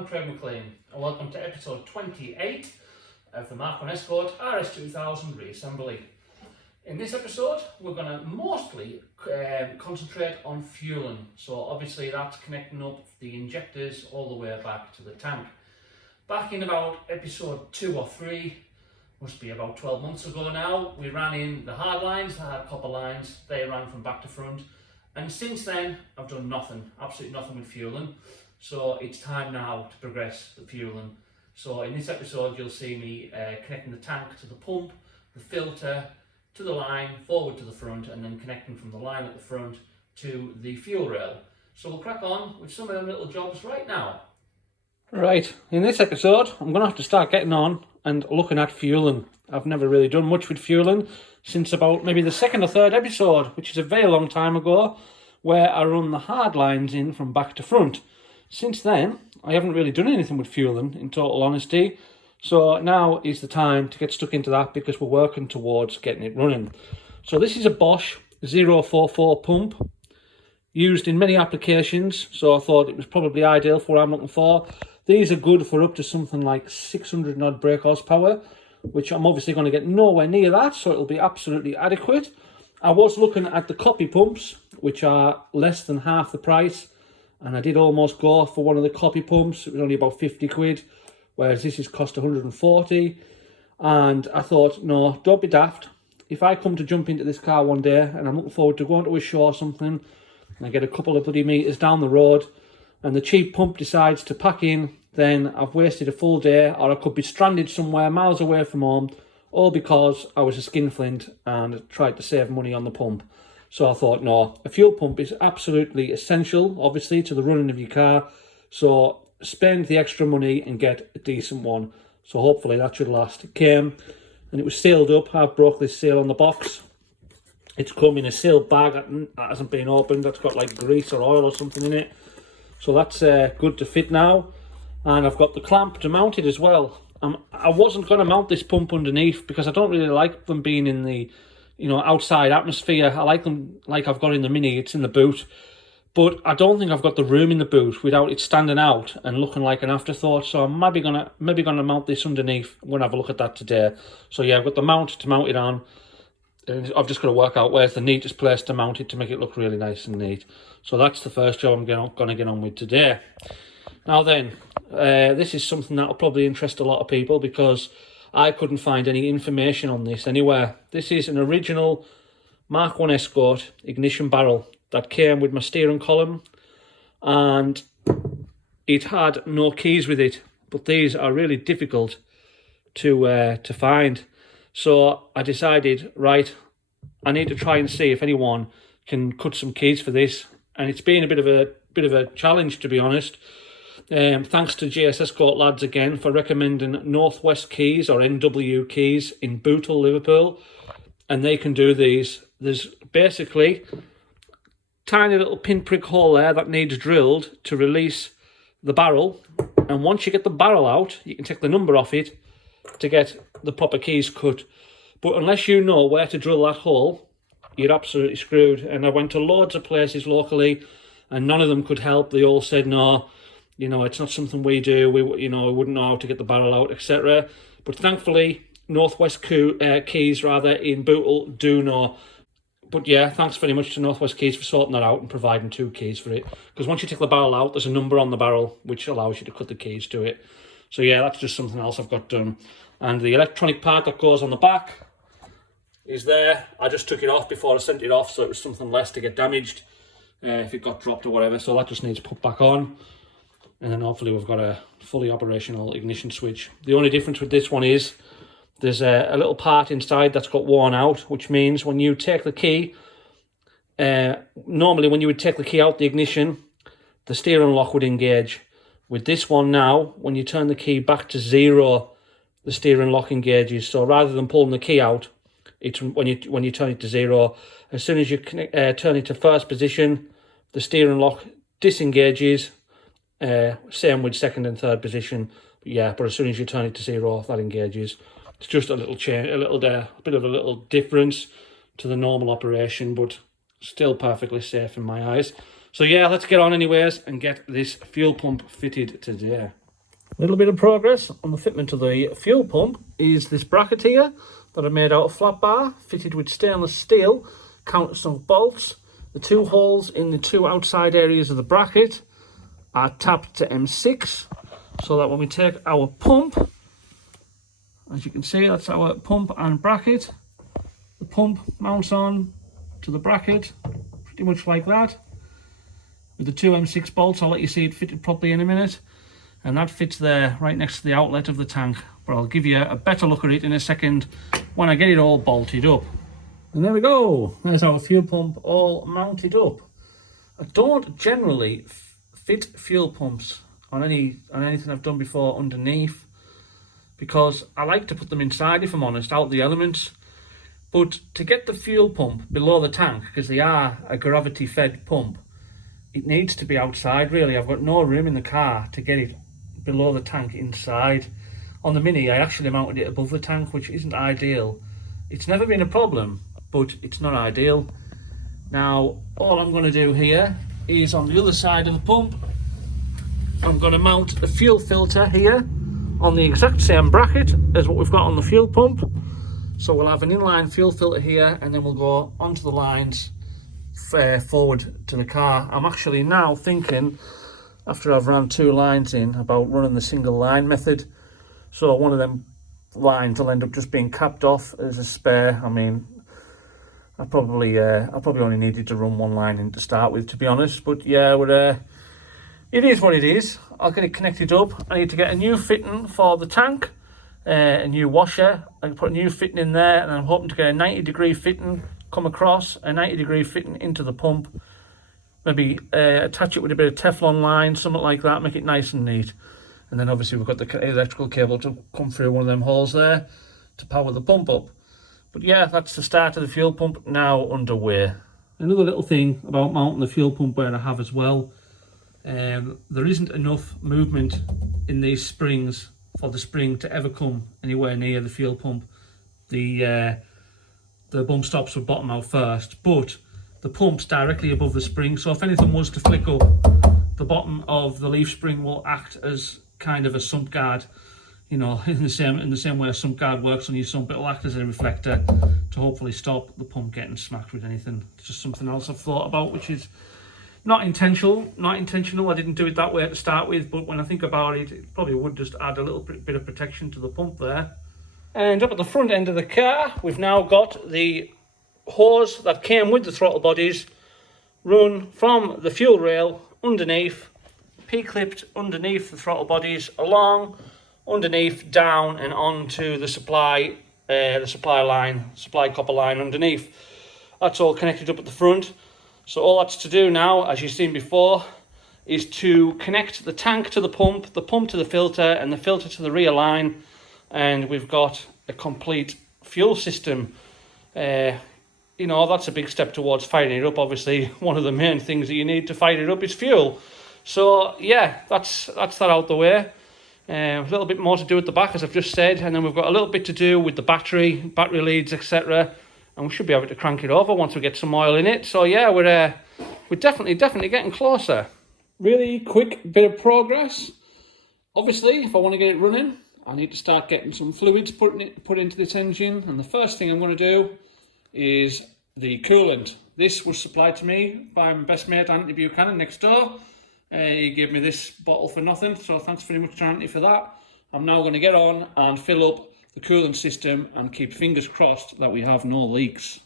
I'm Craig McLean and welcome to episode 28 of the Mk1 Escort RS2000 reassembly. In this episode we're going to mostly concentrate on fueling, so obviously that's connecting up the injectors all the way back to the tank. Back in about episode 2 or 3, must be about 12 months ago now, we ran in the hard lines, the hard copper lines. They ran from back to front, and since then I've done nothing, absolutely nothing with fueling. So it's time now to progress the fueling. So in this episode you'll see me connecting the tank to the pump, the filter to the line, forward to the front, and then connecting from the line at the front to the fuel rail. So we'll crack on with some of them little jobs right now. Right, in this episode I'm going to have to start getting on and looking at fueling. I've never really done much with fueling since about maybe the second or third episode, which is a very long time ago, where I run the hard lines in from back to front. Since then, I haven't really done anything with fueling, in total honesty. So now is the time to get stuck into that because we're working towards getting it running. So this is a Bosch 044 pump, used in many applications. So I thought it was probably ideal for what I'm looking for. These are good for up to something like 600 odd brake horsepower, which I'm obviously going to get nowhere near that, so it'll be absolutely adequate. I was looking at the copy pumps, which are less than half the price. And I did almost go for one of the copy pumps. It was only about 50 quid, whereas this is cost 140. And I thought, no, don't be daft. If I come to jump into this car one day and I'm looking forward to going to a show or something, and I get a couple of bloody metres down the road, and the cheap pump decides to pack in, then I've wasted a full day, or I could be stranded somewhere miles away from home, all because I was a skinflint and tried to save money on the pump. So I thought, no, a fuel pump is absolutely essential, obviously, to the running of your car. So spend the extra money and get a decent one. So hopefully that should last. It came and it was sealed up. I've broke this seal on the box. It's come in a sealed bag that hasn't been opened. That's got like grease or oil or something in it. So that's good to fit now. And I've got the clamp to mount it as well. I wasn't going to mount this pump underneath because I don't really like them being in the outside atmosphere. I like them like I've got in the Mini, it's in the boot. But I don't think I've got the room in the boot without it standing out and looking like an afterthought. So I'm maybe gonna mount this underneath when I have a look at that today. So yeah, I've got the mount to mount it on. And I've just got to work out where's the neatest place to mount it to make it look really nice and neat. So that's the first job I'm gonna get on with today. Now then, this is something that'll probably interest a lot of people because I couldn't find any information on this anywhere. This is an original Mk1 Escort ignition barrel that came with my steering column, and it had no keys with it, but these are really difficult to find. So I decided, right, I need to try and see if anyone can cut some keys for this, and it's been a bit of a challenge, to be honest. Thanks to GS Escort lads again for recommending Northwest keys or NW keys in Bootle, Liverpool, and they can do these. There's basically tiny little pinprick hole there that needs drilled to release the barrel, and once you get the barrel out you can take the number off it to get the proper keys cut. But unless you know where to drill that hole, you're absolutely screwed. And I went to loads of places locally and none of them could help. They all said no, it's not something we do. We wouldn't know how to get the barrel out, etc. But thankfully, Northwest Keys in Bootle do know. But yeah, thanks very much to Northwest Keys for sorting that out and providing 2 keys for it. Because once you take the barrel out, there's a number on the barrel which allows you to cut the keys to it. So yeah, that's just something else I've got done. And the electronic part that goes on the back is there. I just took it off before I sent it off, so it was something less to get damaged if it got dropped or whatever. So that just needs put back on. And then hopefully we've got a fully operational ignition switch. The only difference with this one is there's a little part inside that's got worn out, which means when you take the key, normally when you would take the key out the ignition, the steering lock would engage. With this one now, when you turn the key back to 0, the steering lock engages. So rather than pulling the key out, it's when you turn it to 0, as soon as you turn it to first position, the steering lock disengages. Same with second and third position. But as soon as you turn it to 0, that engages. It's just a little change, bit of a little difference to the normal operation, but still perfectly safe in my eyes. So yeah, let's get on anyways and get this fuel pump fitted today. little bit of progress on the fitment of the fuel pump is this bracket here that I made out of flat bar, fitted with stainless steel countersunk bolts. The two holes in the two outside areas of the bracket are tapped to M6, so that when we take our pump, as you can see, that's our pump and bracket. The pump mounts on to the bracket, pretty much like that. With the two M6 bolts, I'll let you see it fitted properly in a minute. And that fits there, right next to the outlet of the tank. But I'll give you a better look at it in a second when I get it all bolted up. And there we go. There's our fuel pump all mounted up. I don't generally fit fuel pumps on anything I've done before underneath, because I like to put them inside, if I'm honest, out the elements. But to get the fuel pump below the tank, because they are a gravity fed pump, it needs to be outside really. I've got no room in the car to get it below the tank inside. On the Mini I actually mounted it above the tank, which isn't ideal. It's never been a problem, but it's not ideal. Now all I'm going to do here is on the other side of the pump, I'm going to mount a fuel filter here on the exact same bracket as what we've got on the fuel pump. So we'll have an inline fuel filter here, and then we'll go onto the lines forward to the car. I'm actually now thinking, after I've run two lines in, about running the single line method. So one of them lines will end up just being capped off as a spare. I mean, I probably only needed to run one line in to start with, to be honest. But yeah, it is what it is. I'll get it connected up. I need to get a new fitting for the tank, a new washer. I can put a new fitting in there, and I'm hoping to get a 90-degree fitting come across, a 90-degree fitting into the pump. Maybe attach it with a bit of Teflon line, something like that, make it nice and neat. And then obviously we've got the electrical cable to come through one of them holes there to power the pump up. But yeah, that's the start of the fuel pump now underway. Another little thing about mounting the fuel pump where I have as well, there isn't enough movement in these springs for the spring to ever come anywhere near the fuel pump. The bump stops would bottom out first, but the pump's directly above the spring, so if anything was to flick up, the bottom of the leaf spring will act as kind of a sump guard, you know, in the same way a sump guard works on your sump. It'll act as a reflector to hopefully stop the pump getting smacked with anything. It's just something else I've thought about, which is not intentional. I didn't do it that way to start with, but when I think about it, it probably would just add a little bit of protection to the pump there. And up at the front end of the car, we've now got the hose that came with the throttle bodies run from the fuel rail underneath, P-clipped underneath the throttle bodies, along, underneath, down and onto the supply copper line underneath. That's all connected up at the front. So all that's to do now, as you've seen before, is to connect the tank to the pump to the filter, and the filter to the rear line, and we've got a complete fuel system. You know, that's a big step towards firing it up. Obviously, one of the main things that you need to fire it up is fuel. So yeah, that's that out the way. A little bit more to do at the back, as I've just said, and then we've got a little bit to do with the battery leads, etc. And we should be able to crank it over once we get some oil in it. So yeah, we're definitely getting closer. Really quick bit of progress. Obviously, if I want to get it running, I need to start getting some fluids put into this engine. And the first thing I'm going to do is the coolant. This was supplied to me by my best mate Anthony Buchanan next door. He gave me this bottle for nothing, so thanks very much to Anthony for that. I'm now going to get on and fill up the coolant system and keep fingers crossed that we have no leaks.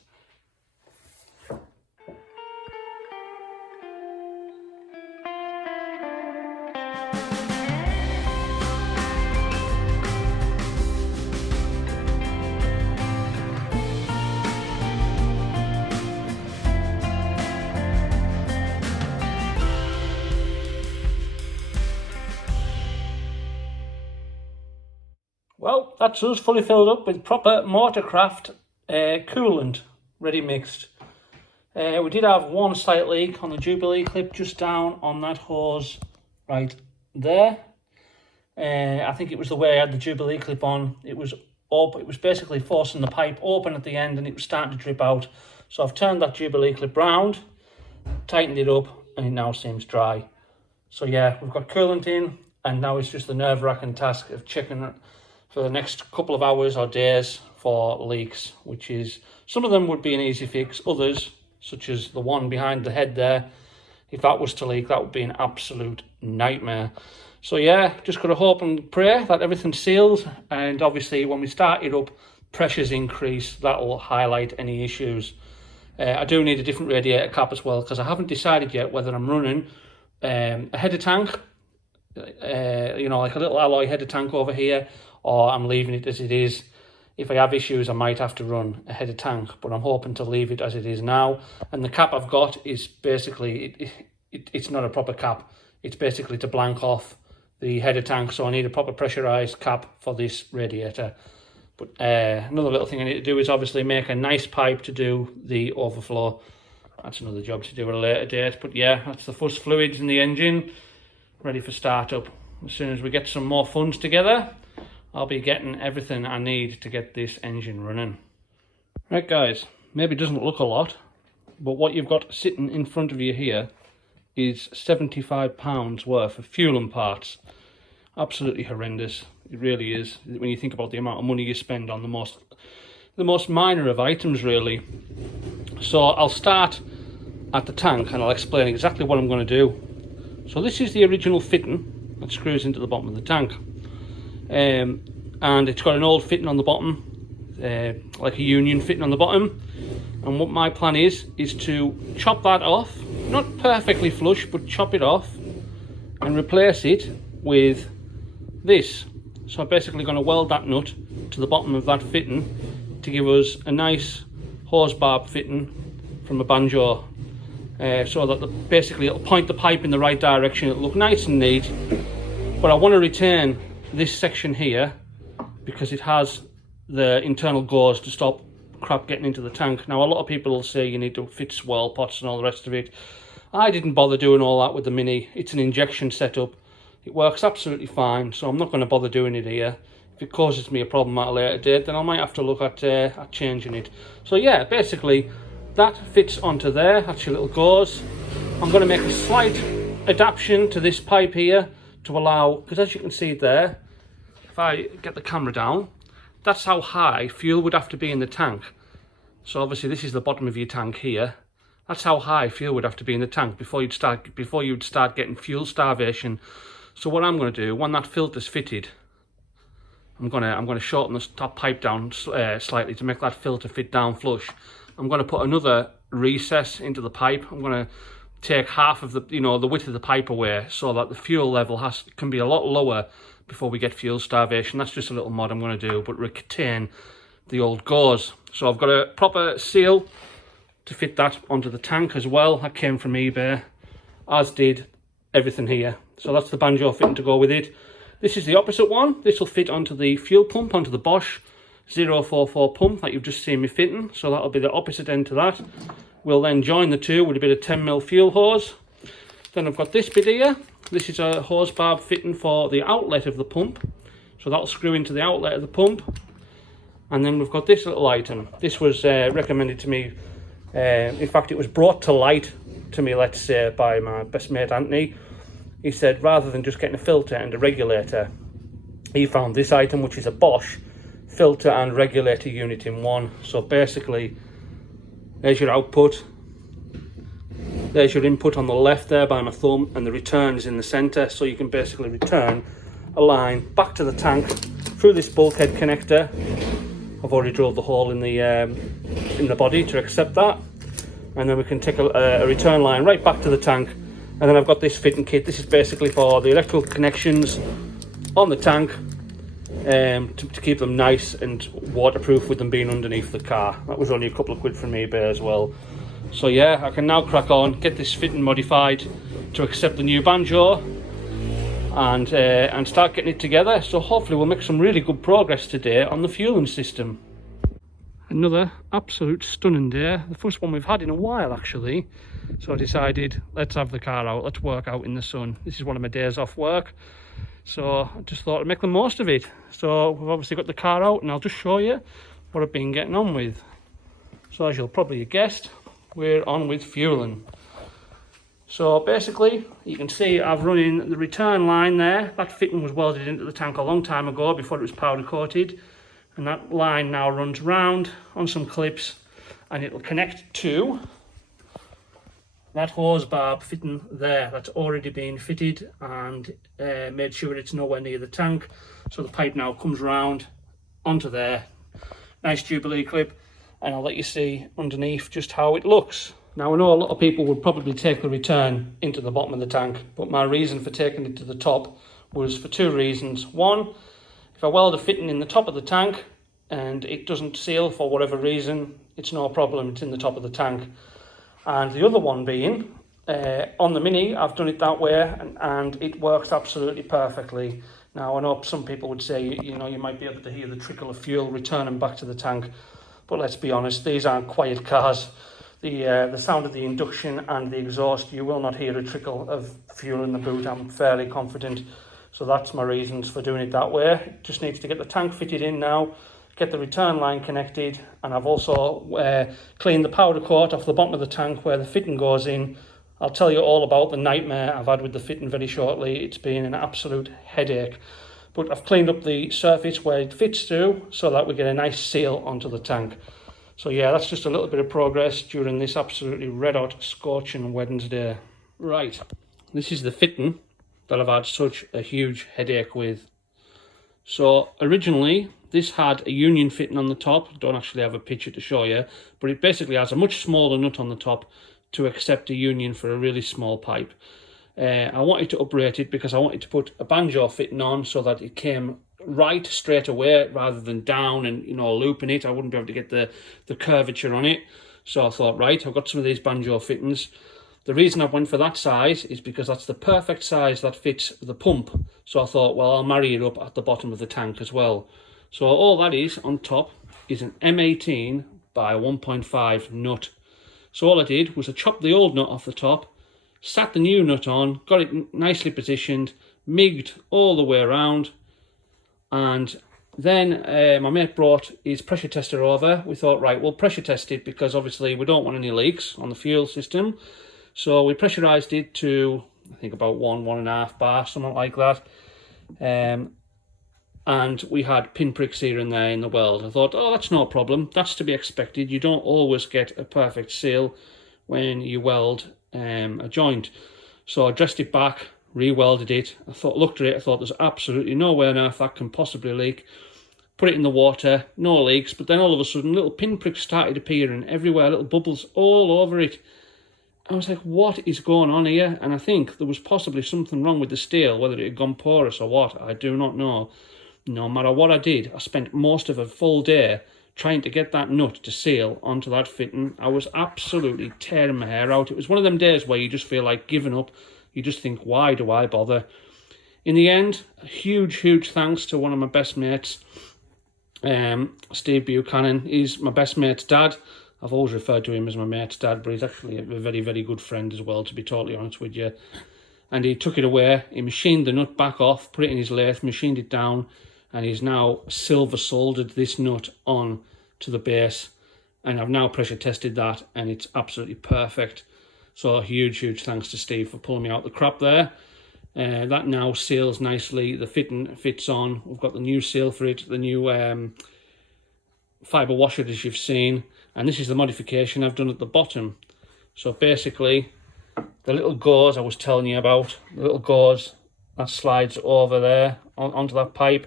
Well, that's us fully filled up with proper Motorcraft coolant, ready mixed. We did have one slight leak on the Jubilee clip just down on that hose right there. I think it was the way I had the Jubilee clip on. It was basically forcing the pipe open at the end, and it was starting to drip out. So I've turned that Jubilee clip round, tightened it up, and it now seems dry. So yeah, we've got coolant in, and now it's just the nerve-wracking task of checking for the next couple of hours or days for leaks, which is, some of them would be an easy fix, others, such as the one behind the head there, if that was to leak, that would be an absolute nightmare. So yeah, just got to hope and pray that everything's sealed, and obviously when we start it up, pressures increase, that'll highlight any issues. I do need a different radiator cap as well, because I haven't decided yet whether I'm running a header tank, you know, like a little alloy header tank over here, or I'm leaving it as it is. If I have issues, I might have to run a header tank, but I'm hoping to leave it as it is now. And the cap I've got is basically, it's not a proper cap. It's basically to blank off the header tank, so I need a proper pressurized cap for this radiator. But another little thing I need to do is obviously make a nice pipe to do the overflow. That's another job to do at a later date. But yeah, that's the first fluids in the engine, ready for startup. As soon as we get some more funds together, I'll be getting everything I need to get this engine running. Right guys, maybe it doesn't look a lot, but what you've got sitting in front of you here is £75 worth of fuel and parts. Absolutely horrendous, it really is, when you think about the amount of money you spend on the most minor of items really. So I'll start at the tank and I'll explain exactly what I'm going to do. So this is the original fitting that screws into the bottom of the tank. And it's got an old fitting on the bottom, like a union fitting on the bottom, and what my plan is to chop that off, not perfectly flush, but chop it off and replace it with this. So I'm basically going to weld that nut to the bottom of that fitting to give us a nice hose barb fitting from a banjo, so that basically it'll point the pipe in the right direction, it'll look nice and neat. But I want to retain this section here because it has the internal gauze to stop crap getting into the tank. Now a lot of people will say you need to fit swirl pots and all the rest of it. I didn't bother doing all that with the Mini. It's an injection setup. It works absolutely fine, so I'm not going to bother doing it here. If it causes me a problem at a later date, then I might have to look at changing it. So yeah, basically that fits onto there. That's your little gauze. I'm going to make a slight adaptation to this pipe here to allow, because as you can see there, if I get the camera down, that's how high fuel would have to be in the tank. So obviously this is the bottom of your tank here. That's how high fuel would have to be in the tank before you'd start getting fuel starvation. So what I'm going to do, when that filter's fitted, I'm going to shorten the top pipe down slightly to make that filter fit down flush. I'm going to put another recess into the pipe. I'm going to take half of the, the width of the pipe away so that the fuel level can be a lot lower before we get fuel starvation. That's just a little mod I'm going to do, but retain the old gauze. So I've got a proper seal to fit that onto the tank as well. That came from eBay, as did everything here. So that's the banjo fitting to go with it. This is the opposite one. This will fit onto the fuel pump, onto the Bosch 044 pump that you've just seen me fitting. So that'll be the opposite end to that. We'll then join the two with a bit of 10mm fuel hose. Then I've got this bit here. This is a hose barb fitting for the outlet of the pump. So that'll screw into the outlet of the pump. And then we've got this little item. This was recommended to me. In fact, it was brought to light to me, let's say, by my best mate Anthony. He said rather than just getting a filter and a regulator, he found this item, which is a Bosch filter and regulator unit in one. So basically, there's your output, there's your input on the left there by my thumb, and the return is in the center. So you can basically return a line back to the tank through this bulkhead connector. I've already drilled the hole in the body to accept that, and then we can take a return line right back to the tank. And then I've got this fitting kit. This is basically for the electrical connections on the tank, to keep them nice and waterproof with them being underneath the car. That was only a couple of quid from eBay as well. So yeah, I can now crack on, get this fitting modified to accept the new banjo, and start getting it together. So hopefully we'll make some really good progress today on the fueling system. Another absolute stunning day, the first one we've had in a while actually. So I decided, let's have the car out, let's work out in the sun. This is one of my days off work, so I just thought I'd make the most of it. So we've obviously got the car out, and I'll just show you what I've been getting on with. So as you'll probably have guessed, we're on with fueling. So basically, you can see I've run in the return line there. That fitting was welded into the tank a long time ago before it was powder coated. And that line now runs round on some clips and it'll connect to that hose barb fitting there. That's already been fitted and made sure it's nowhere near the tank. So the pipe now comes round onto there. Nice Jubilee clip. And I'll let you see underneath just how it looks. Now I know a lot of people would probably take the return into the bottom of the tank, but my reason for taking it to the top was for two reasons. One, if I weld a fitting in the top of the tank and it doesn't seal for whatever reason, it's no problem, it's in the top of the tank. And the other one being, on the Mini, I've done it that way and it works absolutely perfectly. Now I know some people would say, you know, you might be able to hear the trickle of fuel returning back to the tank, but let's be honest, these aren't quiet cars. The sound of the induction and the exhaust, you will not hear a trickle of fuel in the boot, I'm fairly confident. So that's my reasons for doing it that way. Just needs to get the tank fitted in now, get the return line connected, and I've also cleaned the powder coat off the bottom of the tank where the fitting goes in. I'll tell you all about the nightmare I've had with the fitting very shortly. It's been an absolute headache. But I've cleaned up the surface where it fits through so that we get a nice seal onto the tank. So yeah, that's just a little bit of progress during this absolutely red hot scorching Wednesday. Right, this is the fitting that I've had such a huge headache with. So originally this had a union fitting on the top. Don't actually have a picture to show you, but it basically has a much smaller nut on the top to accept a union for a really small pipe. I wanted to uprate it because I wanted to put a banjo fitting on so that it came right straight away rather than down and, you know, looping it. I wouldn't be able to get the curvature on it. So I thought, right, I've got some of these banjo fittings. The reason I went for that size is because that's the perfect size that fits the pump. So I thought, well, I'll marry it up at the bottom of the tank as well. So all that is on top is an M18 by 1.5 nut. So all I did was I chopped the old nut off the top, sat the new nut on, got it nicely positioned, migged all the way around, and then my mate brought his pressure tester over. We thought, right, we'll pressure test it because obviously we don't want any leaks on the fuel system. So we pressurised it to, I think about 1.5 bar, something like that. And we had pinpricks here and there in the weld. I thought, oh, that's no problem. That's to be expected. You don't always get a perfect seal when you weld a joint. So I dressed it back, re-welded it. Looked at it, I thought there's absolutely no way on earth that can possibly leak. Put it in the water, no leaks, but then all of a sudden little pinpricks started appearing everywhere, little bubbles all over it. I was like, what is going on here? And I think there was possibly something wrong with the steel, whether it had gone porous or what, I do not know. No matter what I did, I spent most of a full day trying to get that nut to seal onto that fitting. I was absolutely tearing my hair out. It was one of them days where you just feel like giving up. You just think, why do I bother? In the end, a huge thanks to one of my best mates, Steve Buchanan. He's my best mate's dad. I've always referred to him as my mate's dad, but he's actually a very good friend as well, to be totally honest with you. And he took it away, he machined the nut back off, put it in his lathe, machined it down, and he's now silver soldered this nut on to the base. And I've now pressure tested that, and it's absolutely perfect. So huge thanks to Steve for pulling me out the crap there. That now seals nicely. The fitting fits on. We've got the new seal for it, the new fibre washer as you've seen. And this is the modification I've done at the bottom. So basically, the little gauze I was telling you about, the little gauze that slides over there onto that pipe.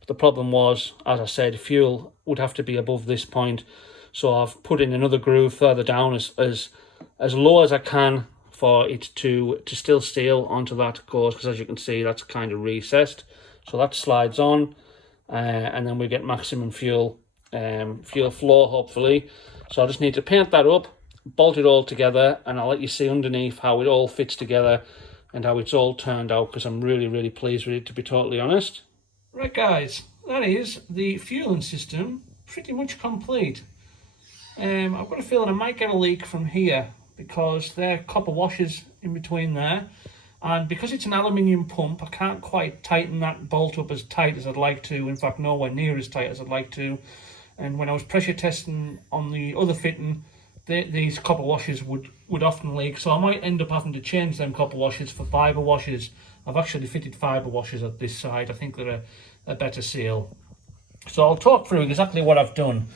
But the problem was, as I said, fuel would have to be above this point. So I've put in another groove further down as low as I can for it to still seal onto that gauze, because as you can see, that's kind of recessed. So that slides on, and then we get maximum fuel flow, hopefully. So I just need to paint that up, bolt it all together, and I'll let you see underneath how it all fits together and how it's all turned out, because I'm really pleased with it, to be totally honest. Right guys, that is the fueling system pretty much complete. I've got a feeling I might get a leak from here because there are copper washers in between there, and because it's an aluminium pump, I can't quite tighten that bolt up as tight as I'd like to. In fact, nowhere near as tight as I'd like to. And when I was pressure testing on the other fitting, these copper washers would often leak, so I might end up having to change them copper washers for fibre washers. I've actually fitted fibre washers at this side. I think they're a better seal. So I'll talk through exactly what I've done.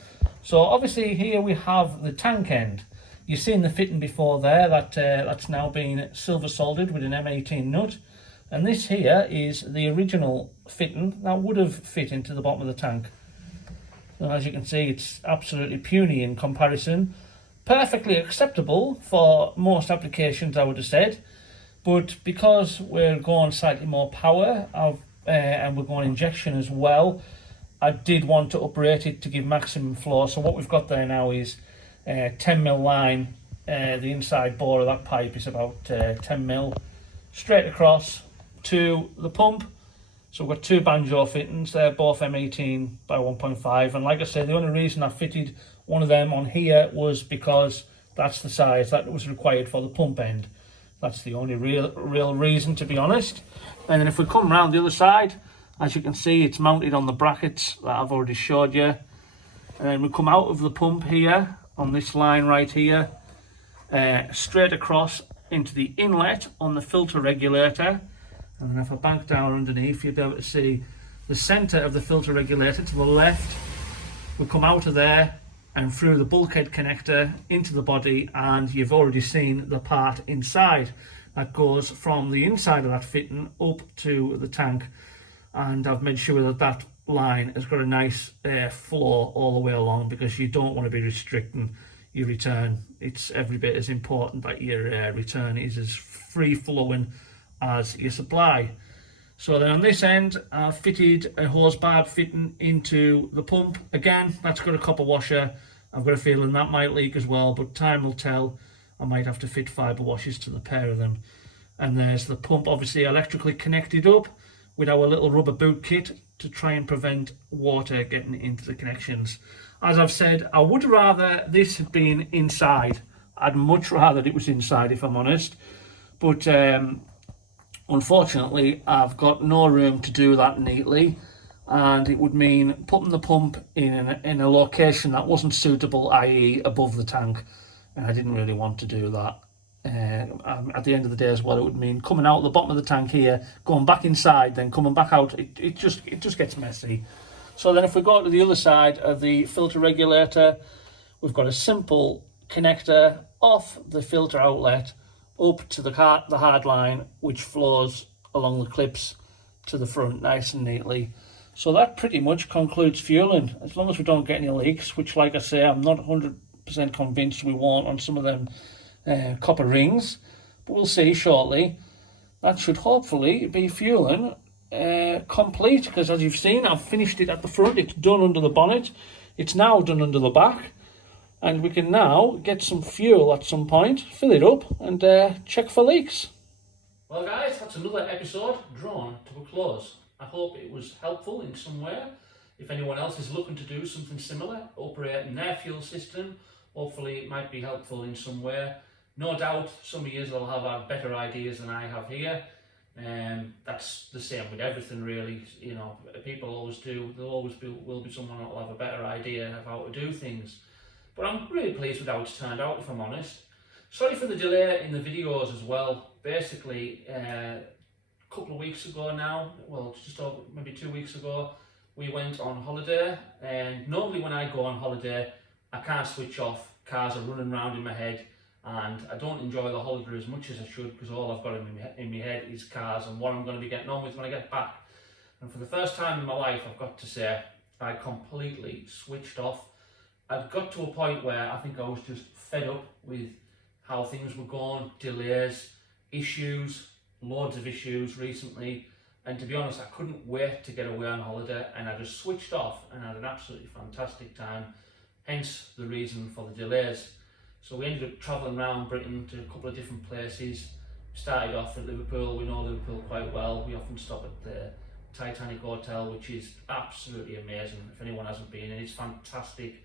So obviously here we have the tank end. You've seen the fitting before there, that's now been silver soldered with an M18 nut. And this here is the original fitting that would have fit into the bottom of the tank. And as you can see, it's absolutely puny in comparison. Perfectly acceptable for most applications, I would have said. But because we're going slightly more power and we're going injection as well, I did want to uprate it to give maximum flow. So what we've got there now is 10mm line. The inside bore of that pipe is about 10mm straight across to the pump. So we've got two banjo fittings. They're both M18 by 1.5, and like I said, the only reason I fitted one of them on here was because that's the size that was required for the pump end. That's the only real reason, to be honest. And then if we come around the other side, as you can see, it's mounted on the brackets that I've already showed you. And then we come out of the pump here on this line right here, straight across into the inlet on the filter regulator. And then if I bank down underneath, you'll be able to see the centre of the filter regulator to the left. We come out of there and through the bulkhead connector into the body, and you've already seen the part inside that goes from the inside of that fitting up to the tank. And I've made sure that that line has got a nice flow all the way along, because you don't want to be restricting your return. It's every bit as important that your return is as free flowing as your supply. So then on this end, I've fitted a hose barb fitting into the pump. Again, that's got a copper washer. I've got a feeling that might leak as well, but time will tell. I might have to fit fibre washers to the pair of them. And there's the pump, obviously electrically connected up with our little rubber boot kit to try and prevent water getting into the connections. As I've said, I would rather this had been inside. I'd much rather it was inside, if I'm honest. But unfortunately, I've got no room to do that neatly, and it would mean putting the pump in a location that wasn't suitable, i.e. above the tank, and I didn't really want to do that. At the end of the day as well, it would mean coming out the bottom of the tank here, going back inside, then coming back out. It just gets messy. So then if we go to the other side of the filter regulator, we've got a simple connector off the filter outlet up to the hard line, which flows along the clips to the front nice and neatly. So that pretty much concludes fueling, as long as we don't get any leaks, which, like I say, I'm not 100% convinced we won't on some of them copper rings, but we'll see shortly. That should hopefully be fueling complete, because as you've seen, I've finished it at the front. It's done under the bonnet, it's now done under the back, and we can now get some fuel at some point, fill it up, and check for leaks. Well guys, that's another episode drawn to a close. I hope it was helpful in some way. If anyone else is looking to do something similar, operating their fuel system, hopefully it might be helpful in some way. No doubt some of you will have had better ideas than I have here. That's the same with everything really. You know, people always do. There always will be someone that will have a better idea of how to do things. But I'm really pleased with how it's turned out, if I'm honest. Sorry for the delay in the videos as well. Basically, a couple of weeks ago now, well, just over, maybe 2 weeks ago, we went on holiday. And normally when I go on holiday, I can't switch off. Cars are running around in my head, and I don't enjoy the holiday as much as I should, because all I've got in my head is cars and what I'm going to be getting on with when I get back. And for the first time in my life, I've got to say, I completely switched off. I'd got to a point where I think I was just fed up with how things were going, delays, issues, loads of issues recently, and to be honest, I couldn't wait to get away on holiday, and I just switched off and had an absolutely fantastic time, hence the reason for the delays. So we ended up travelling around Britain to a couple of different places. Started off at Liverpool. We know Liverpool quite well. We often stop at the Titanic Hotel, which is absolutely amazing. If anyone hasn't been, and it's fantastic.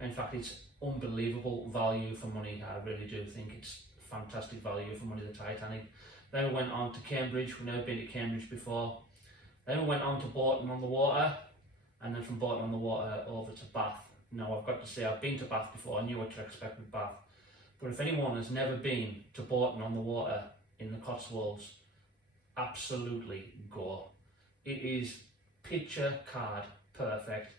In fact, it's unbelievable value for money. I really do think it's fantastic value for money, the Titanic. Then we went on to Cambridge. We've never been to Cambridge before. Then we went on to Bolton on the Water, and then from Bolton on the Water over to Bath. Now I've got to say, I've been to Bath before, I knew what to expect with Bath. But if anyone has never been to Bourton on the Water in the Cotswolds, absolutely go. It is picture card perfect.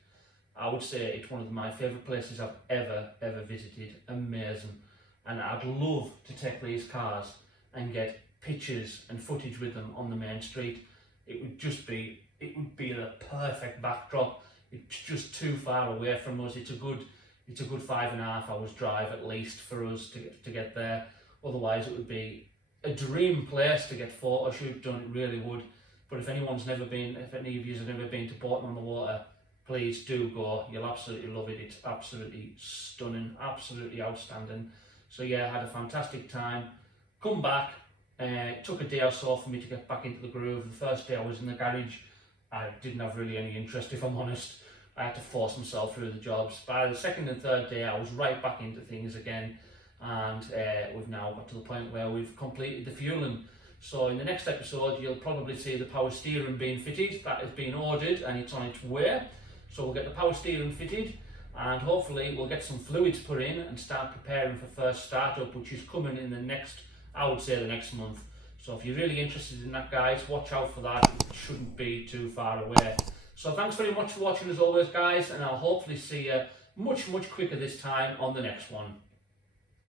I would say it's one of my favourite places I've ever visited. Amazing. And I'd love to take these cars and get pictures and footage with them on the main street. It would be the perfect backdrop. It's just too far away from us. It's a good 5.5 hours drive at least for us to get there. Otherwise it would be a dream place to get photo shoot done, it really would. But if any of you have never been to Bourton on the Water, please do go. You'll absolutely love it. It's absolutely stunning, absolutely outstanding. So yeah, I had a fantastic time. Come back, it took a day or so for me to get back into the groove. The first day I was in the garage, I didn't have really any interest, if I'm honest. I had to force myself through the jobs. By the second and third day, I was right back into things again, and we've now got to the point where we've completed the fueling. So in the next episode, you'll probably see the power steering being fitted. That has been ordered and it's on its way. So we'll get the power steering fitted, and hopefully we'll get some fluids put in and start preparing for first startup, which is coming in the next, I would say, the next month. So if you're really interested in that, guys, watch out for that. It shouldn't be too far away. So thanks very much for watching as always, guys, and I'll hopefully see you much quicker this time on the next one.